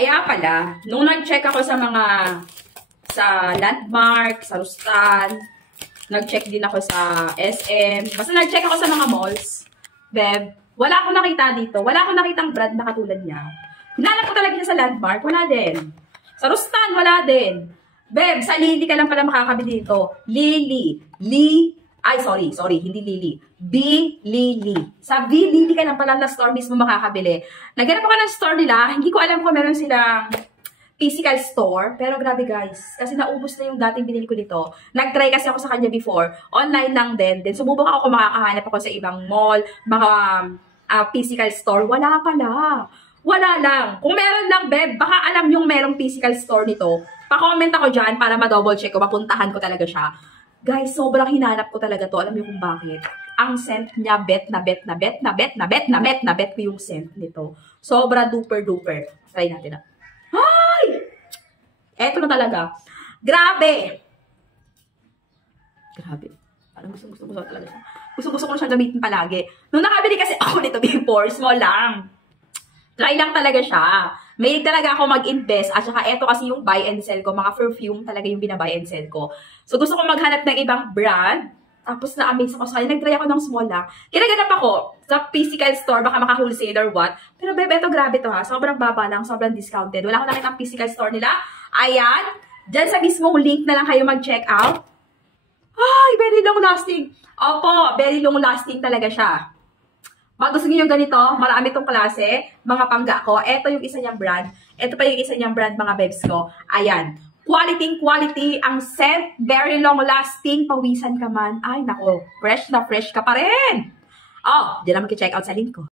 Kaya pala, nung nag-check ako sa Landmark, sa Rustan, nag-check din ako sa SM, basta nag-check ako sa mga malls, beb, wala akong nakita dito. Wala akong nakitang brand na katulad niya. Hinanap ko talaga niya sa Landmark, wala din. Sa Rustan, wala din. Beb, sa Lily ka lang pala makakabili dito. Lily. Hindi Lily. Lily. Sa Lily ka lang pala na store mismo makakabili. Naghanap ako ng store nila. Hindi ko alam kung meron silang physical store. Pero grabe guys. Kasi naubos na yung dating binili ko dito. Nag-try kasi ako sa kanya before. Online lang din. Then sububok ako kung makakahanap ako sa ibang mall, mga physical store. Wala pala. Wala lang. Kung meron lang, beb, baka alam yung merong physical store nito. Pa-comment ako dyan para ma-double check ko. Mapuntahan ko talaga siya. Guys, sobrang hinanap ko talaga to. Alam niyo kung bakit? Ang scent niya, bet ko yung scent nito. Sobra duper duper. Try natin na. Ay! Eto na talaga. Grabe! Grabe. Parang gusto ko talaga siya. Gusto ko siya gamitin palagi. Nung nakabili kasi ako nito before, small lang. Try lang talaga siya. May talaga ako mag-invest. At saka eto kasi yung buy and sell ko. Mga perfume talaga yung binabuy and sell ko. So gusto ko maghanap ng ibang brand. Tapos na-amaze ako sa kanya. Nag-try ako ng small lang. Kinaganap ako sa physical store. Baka maka-wholesale or what. Pero bebe, ito grabe to ha. Sobrang baba lang. Sobrang discounted. Wala akong nakita ang physical store nila. Ayan. Diyan sa mismong link na lang kayo mag-check out. Ay, very long lasting. Opo, very long lasting talaga siya. Pag gusto niyo ganito, marami itong klase, mga pangga ko. Ito yung isa niyang brand. Ito pa yung isa niyang brand, mga bebs ko. Ayan. Quality, ang scent, very long lasting, pawisan ka man. Ay, nako, fresh na fresh ka pa rin. Oh, diyan lang mag-check out sa link ko.